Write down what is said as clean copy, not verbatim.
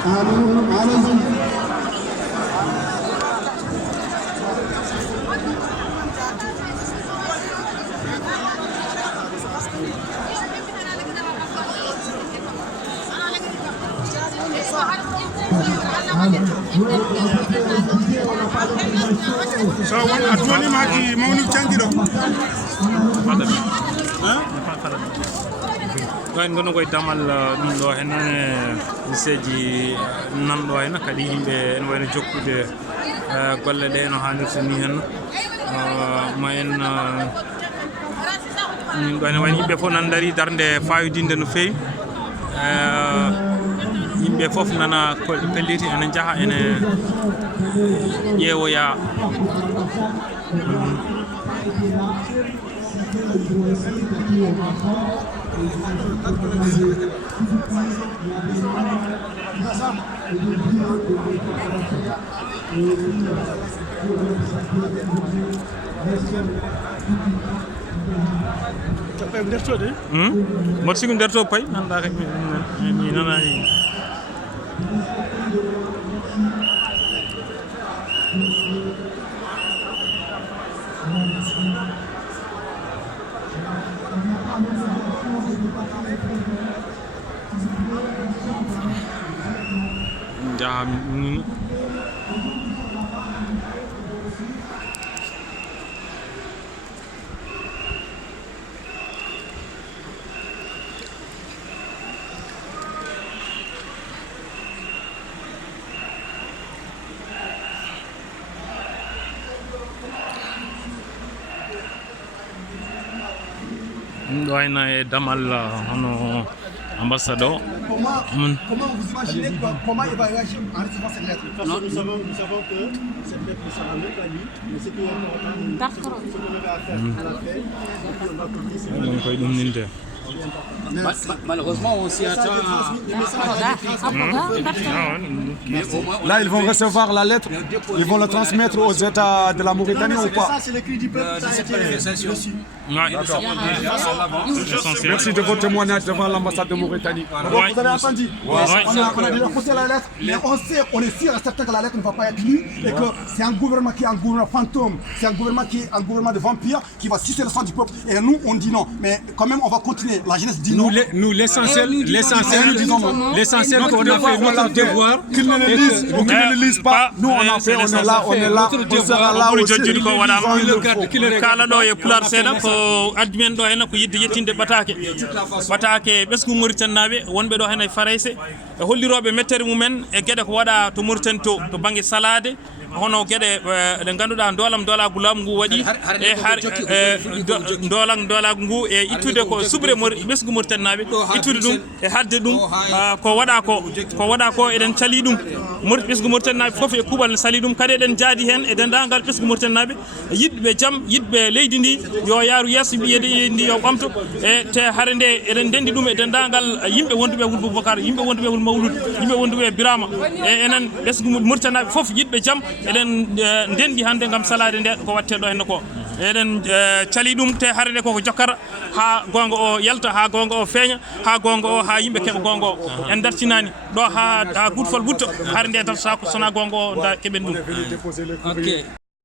So won a toni maki mawni candiro ɗon gono koye damal ɗum ɗo henene liseji nanɗo henna kadi yimɓe ene wayno jokkude golle ɗe no hannirta ni henna ma en min ɗo ene wayno yimɓe fof nan dari darde fayodinde no feewi yimɓe fof nana ko pelliti ene jaaha ene ƴeewoya mboɗo sigo nder to payi nanda kay mi nanani jaha min ɗo wayno e damal hono ambassade o. Comment vous imaginez comment il va réagir en recevant cette lettre? Nous savons que cette lettre ne sera même pas lue, mais ce qui est important, ce qu'on avait à faire, on l'a fait, et puis on va continuer. Malheureusement, on s'y attend. Là, ils vont recevoir la lettre, ils vont la transmettre aux États de la Mauritanie ou pas? Ça, c'est le cri du peuple, ça a été reçu. Merci de votre témoignage devant l'ambassade de Mauritanie. Vous avez entendu? On a déjà posé la lettre, mais on est sûr et certain que la lettre ne va pas être lue et que c'est un gouvernement qui est un gouvernement fantôme, c'est un gouvernement qui est un gouvernement de vampires qui va sucer le sang du peuple. Et nous, on dit non. Mais quand même, on va continuer. La jeunesse dit non. Nous l'essentiel, qu'on a fait notre devoir. Qu'ils ne le lisent pas. Nous, on a fait, on est là, on sera là aussi. kala ɗo e pular seeɗa ko addi men ɗo henna ko yidde yettinde ɓatake ɓesgu mauritannaɓe wonɓe ɗo hen e farayse e holliroɓe mettere mumen e gueɗe ko waɗa to Mauritanie to banggue salade hono gueɗe ɗe ganduɗa doolagu laamu ngu waɗi e doolagu ngu e ittude ko suɓre ɓesgu mauritannaɓe ittude ɗum e hadde ɗum ko waɗa ko eɗen cali ɗum ɓesgu mauritannaɓe foof e kuuɓal ne sali ɗum kadi eɗen jaadi hen e dendagal ɓesgu mauritannaɓe yidɓe jaam yidɓe leydi ndi yo yaaru yesso mbiyede leydi ndi yo ɓamto e te hare nde eɗen dendi ɗum e dendagal yimɓe wonduɓe Wul Boubacar yimɓe wonduɓe Wul Mawlud yimɓe wonduɓe Birama e enen ɓesgu mauritannaɓe foof yidɓe jaam eɗen ndendi hande gam salade nde ko watte ɗo henna ko eɗen cali ɗum te hare nde koko jokkata ha gonga o yalta ha gonga o feeña ha gonga o ha yimɓe keeɓa gonga o en dartinani ɗo ha gutfal wutto hare nde tan sako sona gonga o da keɓen ɗum